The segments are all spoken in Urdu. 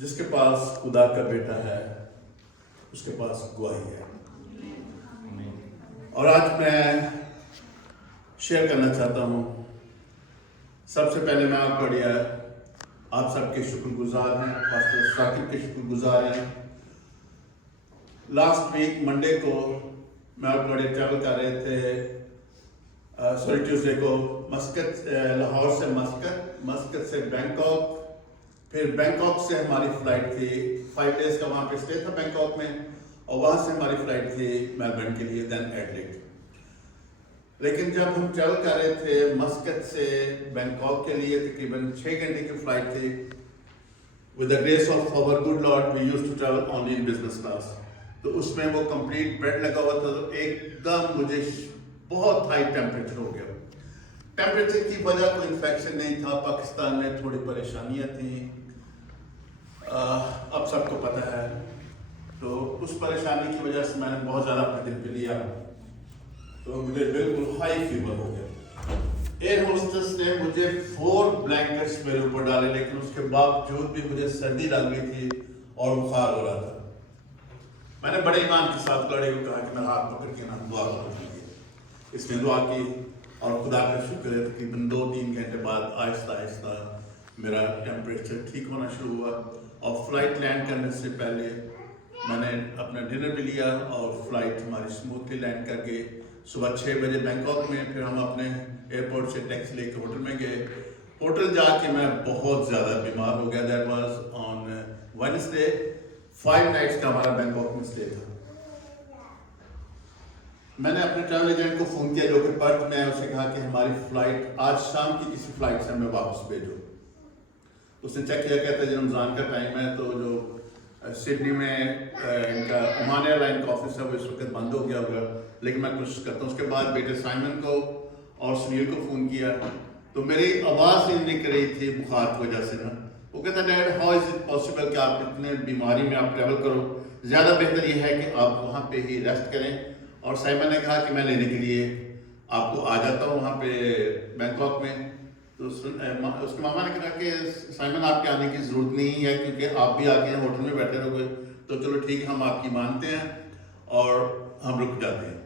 جس کے پاس خدا کا بیٹا ہے اس کے پاس گواہی ہے. اور آج میں شیئر کرنا چاہتا ہوں. سب سے پہلے میں آپ سب کے شکر گزار ہیں، پاسٹر ثاقب کے شکر گزار ہیں. لاسٹ ویک منڈے کو میں آپ ٹریول کر رہے تھے، ٹیوزڈے کو مسقط، لاہور سے مسقط سے بینکاک، پھر بینکاک سے ہماری فلائٹ تھی 5 days کا، وہاں پہ اسٹے تھا بینکاک میں، اور وہاں سے ہماری فلائٹ تھی میلبرن کے لیے، دین ایڈلیڈ. لیکن جب ہم ٹریول کر رہے تھے مسقط سے بینکاک کے لیے، تقریباً 6 گھنٹے کی فلائٹ تھی. With the grace of our good lord we used to travel only in business class. تو اس میں وہ کمپلیٹ بیڈ لگا ہوا تھا، تو ایک دم مجھے بہت ہائی ٹیمپریچر ہو گیا. ٹیمپریچر کی وجہ کوئی انفیکشن نہیں تھا، پاکستان میں تھوڑی پریشانیاں تھیں، اب سب کو پتہ ہے. تو اس پریشانی کی وجہ سے میں نے بہت زیادہ اپنے دل پہ لیا، تو مجھے بالکل ہائی فیور ہو گیا. ایئر ہوسٹس نے مجھے 4 بلینکٹس میرے اوپر ڈالے، لیکن اس کے باوجود بھی مجھے سردی لگ رہی تھی اور بخار ہو رہا تھا. میں نے بڑے ایمان کے ساتھ لڑے کو کہا کہ میرا ہاتھ پکڑ کے دعا کرو. اس نے دعا کی اور خدا کا شکر ہے تقریباً 2-3 گھنٹے بعد آہستہ آہستہ میرا ٹیمپریچر ٹھیک ہونا شروع ہوا. اور فلائٹ لینڈ کرنے سے پہلے میں نے اپنا ڈنر بھی لیا، اور فلائٹ ہماری اسموتھلی لینڈ کر کے صبح 6 بجے بینکاک میں. پھر ہم اپنے ایئرپورٹ سے ٹیکسی لے کے ہوٹل میں گئے. ہوٹل جا کے میں بہت زیادہ بیمار ہو گیا. That was on Wednesday. 5 nights کا ہمارا بینکاک میں اسٹے تھا. میں نے اپنے ٹریول ایجنٹ کو فون کیا جو کہ پرتھ میں ہے، اسے کہا کہ ہماری فلائٹ آج شام کی کسی فلائٹ سے ہمیں واپس بھیجو. اس نے چیک کیا، کہتا ہے رمضان کا ٹائم ہے، تو جو سڈنی میں ان کا عمان ایئر لائن کا آفس ہے وہ اس وقت بند ہو گیا ہوگا، لیکن میں کوشش کرتا ہوں. اس کے بعد بیٹے سائمن کو اور سنیل کو فون کیا، تو میری آواز ہی نہیں نکل رہی تھی بخار کی وجہ سے نا. وہ کہتا ہے dad how is it possible کہ آپ اتنے بیماری میں آپ ٹریول کرو، زیادہ بہتر یہ ہے کہ آپ وہاں پہ ہی ریسٹ کریں. اور سائمن نے کہا کہ میں لینے کے لیے آپ کو آ جاتا ہوں وہاں پہ بینکاک میں. تو اس کے ماما نے کہا کہ سائمن آپ کے آنے کی ضرورت نہیں ہے، کیونکہ آپ بھی آ کے ہوٹل میں بیٹھے رہو گے، تو چلو ٹھیک ہے ہم آپ کی مانتے ہیں اور ہم رک جاتے ہیں.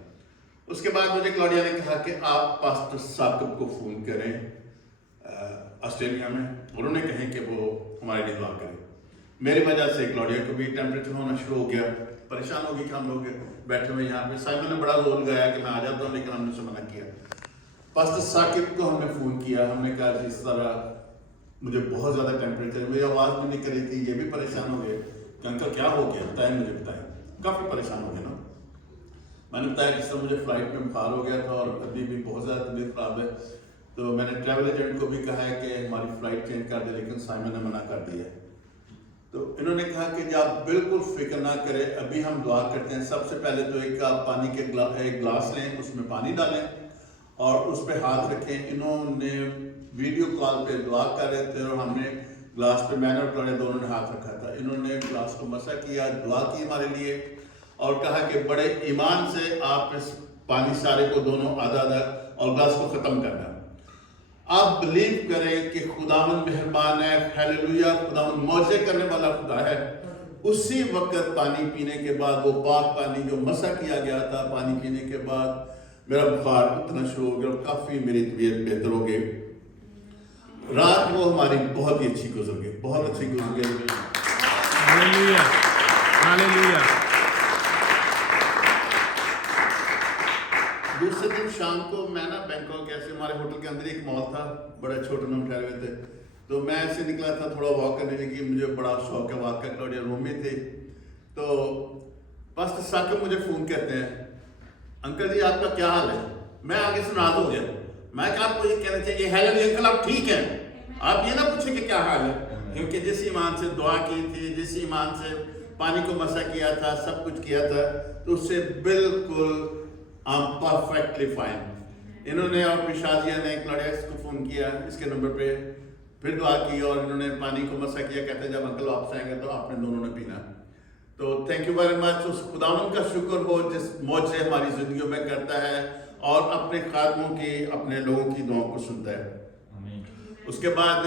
اس کے بعد مجھے کلاڈیا نے کہا کہ آپ پاسٹر ثاقب کو فون کریں آسٹریلیا میں، اور انہیں کہیں کہ وہ ہمارے لیے دعا کریں. میری وجہ سے کلاڈیا کو بھی ٹیمپریچر ہونا شروع ہو گیا، پریشان ہو گئی کہ ہم لوگ بیٹھے ہوئے یہاں پہ. سائمن نے بڑا زور لگایا کہ میں آ جاتا ہوں، لیکن ہم نے اسے منع کیا. پاسٹر ثاقب کو ہم نے فون کیا، ہم نے کہا کہ اس طرح مجھے بہت زیادہ ٹیمپریچر، میری آواز بھی نہیں کر رہی تھی. یہ بھی پریشان ہو گئے کہ انکل کیا ہو گیا، بتائیں مجھے بتائیں. کافی پریشان ہو گئے نا. میں نے بتایا کس طرح مجھے فلائٹ میں بخار ہو گیا تھا اور ابھی بھی بہت زیادہ طبیعت خراب ہے. تو میں نے ٹریول ایجنٹ کو بھی کہا ہے کہ ہماری فلائٹ چینج کر دے، لیکن سائمن نے منع کر دیا. تو انہوں نے کہا کہ جب آپ بالکل فکر نہ کریں، ابھی ہم دعا کرتے ہیں. سب سے پہلے تو ایک آپ پانی کے ایک گلاس لیں، اس میں پانی ڈالیں اور اس پہ ہاتھ رکھیں. انہوں نے ویڈیو کال پہ دعا کر رہے تھے اور ہم نے گلاس پہ، میں نے اور کلاڈیا دونوں نے ہاتھ رکھا تھا. انہوں نے گلاس کو مسح کیا، دعا کی ہمارے لیے، اور کہا کہ بڑے ایمان سے آپ اس پانی سارے کو دونوں آدھا آدھا اور گلاس کو ختم کرنا. آپ بلیو کریں کہ خداوند مہربان ہے، ہیلیلویا، خداوند معجزے کرنے والا خدا ہے. اسی وقت پانی پینے کے بعد، وہ پاک پانی جو مسح کیا گیا تھا، پانی پینے کے بعد میرا بخار اتنا شروع ہو گیا اور کافی میری طبیعت بہتر ہو گئی. رات وہ ہماری بہت ہی اچھی گزر گئی، بہت اچھی گزر گئی. Hallelujah hallelujah. دوسرے دن شام کو میں نا بینکاک، ایسے ہمارے ہوٹل کے اندر ایک مال تھا، بڑے چھوٹے میں ٹھہرے ہوئے تھے، تو میں ایسے نکلا تھا تھوڑا واک کرنے لگی. مجھے بڑا شوق ہے واک کا، کلاڈیا روم میں تھے. تو پاسٹر ثاقب مجھے فون کرتے ہیں، انکل جی آپ کا کیا حال ہے؟ میں آگے سے ناراض ہو گیا. میں کہا آپ کو یہ کہنا چاہیے ہیلو انکل آپ ٹھیک ہیں، آپ یہ نہ پوچھیں کہ کیا حال ہے، کیونکہ جس ایمان سے دعا کی تھی، جس ایمان سے پانی کو مسح کیا تھا، سب کچھ کیا تھا، تو اس سے بالکل پرفیکٹلی فائن. انہوں نے اور شازیہ نے کلاڈیا کو فون کیا اس کے نمبر پہ، پھر دعا کی اور انہوں نے پانی کو مسح کیا. کہتے ہیں جب انکل واپس آئیں گے تو آپ نے دونوں نے پینا. تو تھینک یو ویری مچ. اس خداوند کا شکر ہو جس معجزے ہماری زندگیوں میں کرتا ہے اور اپنے خادموں کی، اپنے لوگوں کی دعاؤں کو سنتا ہے. اس کے بعد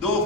2